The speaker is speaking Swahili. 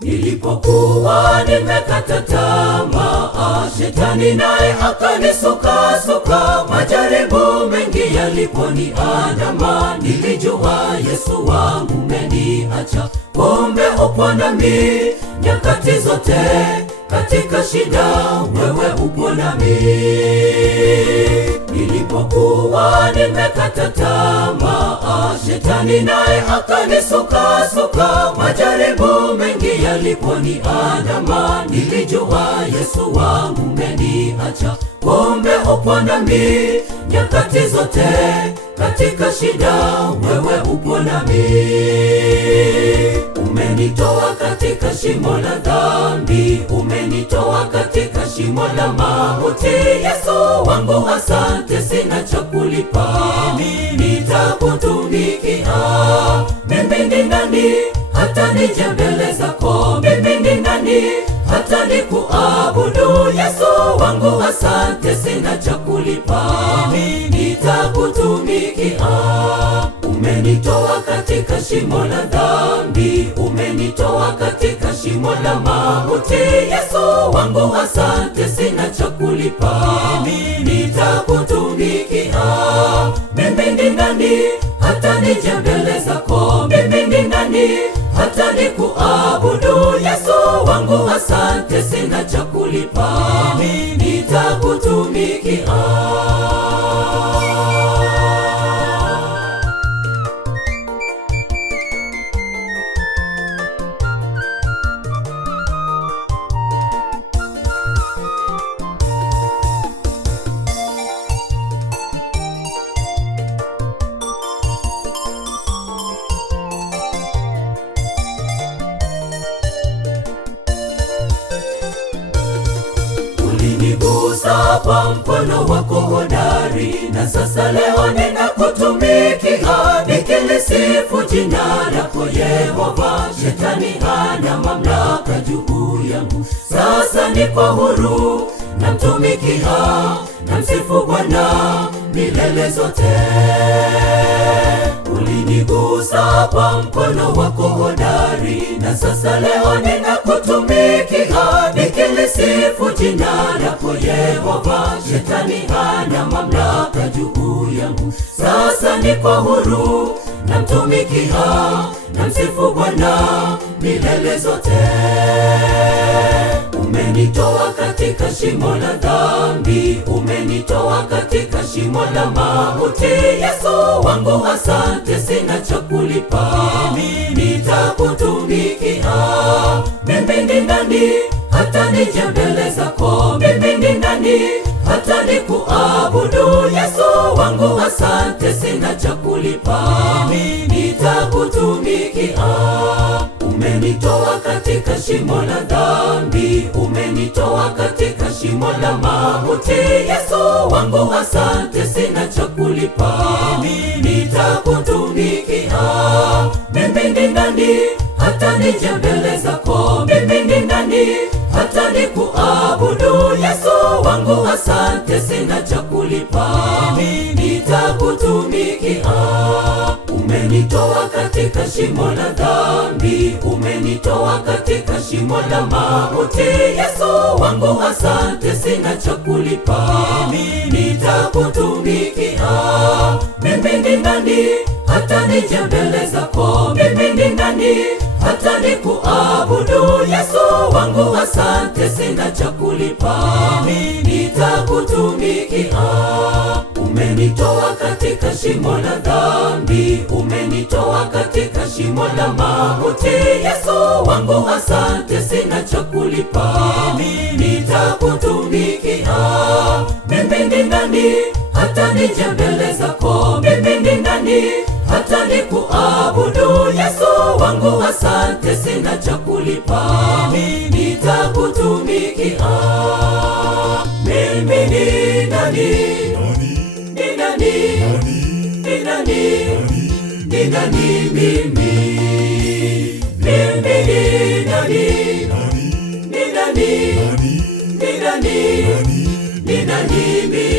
Nilipokuwa nimekata tamaa, shetani naye akanisukasuka. Majaribu mengi yaliponiandama, nilijua Yesu wangu umeniacha. Kumbe upo nami nyakati zote, katika shida wewe upo nami. Nilipokuwa nimekata tamaa, shetani naye akanisukasuka. Majaribu mengi yaliponiandama, nilijua Yesu wangu umeniacha. Kumbe upo nami nyakati zote, katika shida wewe upo nami. Umenitoa katika shimo la dhambi, umenitoa katika shimo la mauti. Yesu wangu asante, sina cha kulipa, nitakutumikia. Mimi ni nani hata nije mbele zako? Mimi ni nani hata nikuabudu? Yesu wangu asante, sina cha kulipa, nitakutumikia. Umenitoa katika shimo la dhambi, umenitoa katika shimo la mauti. Yesu wangu asante, sina cha kulipa, nitakutumikia. Mimi ni nani hata nije mbele zako? Mimi ni nani hata nikuabudu? Yesu wangu asante, sina cha kulipa, nitakutumikia. Ulinigusa kwa mkono wako hodari, na sasa leo ninakutumikia, nikilisifu jina lako Yehova. Shetani hana mamlaka juu yangu, sasa niko huru, namtumikia, namsifu Bwana milele zote. Ulinigusa kwa mkono wako hodari, na sasa leo ninakutumikia, nikilisifu jina lako Yehova. Shetani hana mamlaka juu yangu, sasa niko huru, namtumikia, namsifu Bwana milele zote. Umenitoa katika shimo la dhambi, umenitoa katika shimo la mauti. Yesu wangu asante, sina cha kulipa, nitakutumikia. Mimi ni nani hata nije mbele zako? Mimi ni nani hata nikuabudu? Yesu wangu asante, sina cha kulipa, nitakutumikia. Umenitoa katika shimo la dhambi, umenitoa katika shimo la mauti. Yesu wangu asante, sina cha kulipa, nitakutumikia. Mimi ni nani hata nije mbele zako? Mimi ni nani hata nikuabudu? Yesu wangu asante, sina cha kulipa, nitakutumikia. Umenitoa katika shimo la dhambi, umenitoa katika shimo la mauti. Yesu wangu asante, sina cha kulipa, nitakutumikia. Mimi ni nani hata nije mbele zako? Mimi ni nani hata nikuabudu? Yesu wangu asante, sina cha kulipa, nitakutumikia. Umenitoa katika shimo la dhambi, umenitoa katika shimo la mauti. Yesu wangu asante, sina cha kulipa, nitakutumikia. Mimi ni nani hata nije mbele zako? Mimi ni nani hata nikuabudu? Yesu wangu asante, sina cha kulipa, nitakutumikia. Mimi ni nani? Ni nani? Ni nani? Ni nani mimi? Mimi ni nani? Ni nani? Ni nani? Ni nani mimi?